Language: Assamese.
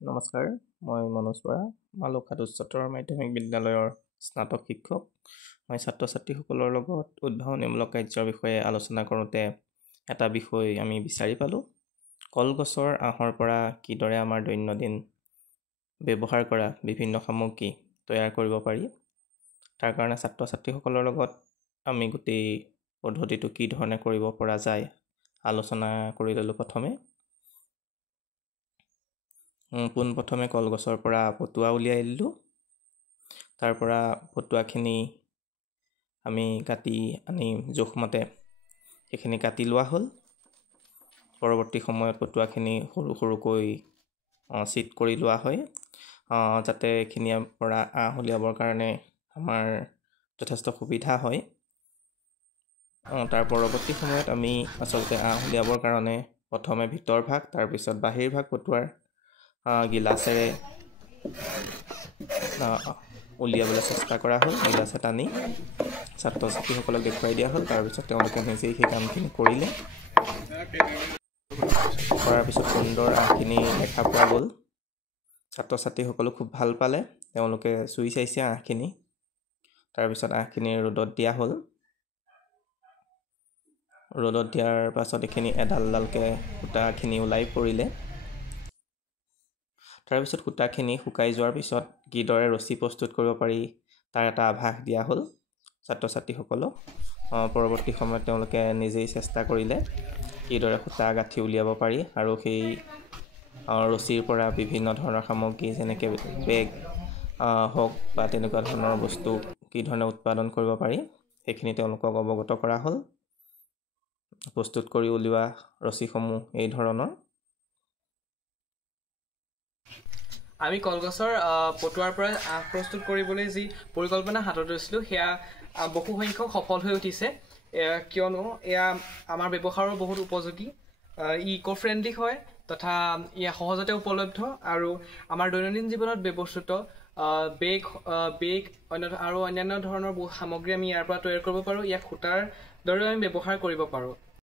নমস্কাৰ, মই মনোজ বৰা, মালুকাত উচ্চতৰ মাধ্যমিক বিদ্যালয়ৰ স্নাতক শিক্ষক। মই ছাত্ৰ ছাত্ৰীসকলৰ লগত উদ্ভাৱনীমূলক কাৰ্যৰ বিষয়ে আলোচনা কৰোঁতে এটা বিষয় আমি বিচাৰি পালোঁ। কলগছৰ আঁহৰ পৰা কিদৰে আমাৰ দৈনন্দিন ব্যৱহাৰ কৰা বিভিন্ন সামগ্ৰী তৈয়াৰ কৰিব পাৰি। তাৰ কাৰণে ছাত্ৰ ছাত্ৰীসকলৰ লগত আমি গোটেই পদ্ধতিটো কি ধৰণে কৰিব পৰা যায় আলোচনা কৰি ল'লোঁ। পোনপ্ৰথমে কলগছৰ পৰা পটুৱা উলিয়াই দিলোঁ। তাৰ পৰা পটুৱাখিনি আমি কাটি আনি জোখমতে সেইখিনি কাটি লোৱা হ'ল। পৰৱৰ্তী সময়ত পটুৱাখিনি সৰু সৰুকৈ চিট কৰি লোৱা হয়, যাতে এইখিনিৰ পৰা আঁহ উলিয়াবৰ কাৰণে আমাৰ যথেষ্ট সুবিধা হয়। তাৰ পৰৱৰ্তী সময়ত আমি আচলতে আঁহ উলিয়াবৰ কাৰণে প্ৰথমে ভিতৰ ভাগ, তাৰপিছত বাহিৰ ভাগ পটুৱাৰ গিলাচেৰে উলিয়াবলৈ চেষ্টা কৰা হ'ল। গিলাচে টানি ছাত্ৰ ছাত্ৰীসকলক দেখুৱাই দিয়া হ'ল। তাৰপিছত তেওঁলোকে নিজেই সেই কামখিনি কৰিলে। কৰাৰ পিছত সুন্দৰ আঁহখিনি দেখা পোৱা গ'ল। ছাত্ৰ ছাত্ৰীসকলেও খুব ভাল পালে, তেওঁলোকে চুই চাইছে আঁহখিনি। তাৰপিছত আঁহখিনি ৰ'দত দিয়া হ'ল। ৰ'দত দিয়াৰ পাছত এইখিনি এডাল এডালকৈ সূতাখিনি ওলাই পৰিলে। তাৰপিছত সূতাখিনি শুকাই যোৱাৰ পিছত কিদৰে ৰছী প্ৰস্তুত কৰিব পাৰি তাৰ এটা আভাস দিয়া হ'ল ছাত্ৰ ছাত্ৰীসকলক। পৰৱৰ্তী সময়ত তেওঁলোকে নিজেই চেষ্টা কৰিলে কিদৰে সূতা গাঁঠি উলিয়াব পাৰি, আৰু সেই ৰছীৰ পৰা বিভিন্ন ধৰণৰ সামগ্ৰী যেনেকৈ বেগ হওক বা তেনেকুৱা ধৰণৰ বস্তু কি ধৰণে উৎপাদন কৰিব পাৰি সেইখিনি তেওঁলোকক অৱগত কৰা হ'ল। প্ৰস্তুত কৰি উলিওৱা ৰছীসমূহ এই ধৰণৰ। আমি কলগছৰ পটুৱাৰ পৰা আঁহ প্ৰস্তুত কৰিবলৈ যি পৰিকল্পনা হাতত লৈছিলোঁ সেয়া বহু সংখ্যক সফল হৈ উঠিছে, কিয়নো এয়া আমাৰ ব্যৱহাৰৰ বহুত উপযোগী। ইক' ফ্ৰেণ্ডলি হয় তথা এয়া সহজতে উপলব্ধ, আৰু আমাৰ দৈনন্দিন জীৱনত ব্যৱহৃত বেগ আৰু অন্যান্য ধৰণৰ বহু সামগ্ৰী আমি ইয়াৰ পৰা তৈয়াৰ কৰিব পাৰোঁ। ইয়াক সূতাৰ দৰেও আমি ব্যৱহাৰ কৰিব পাৰোঁ।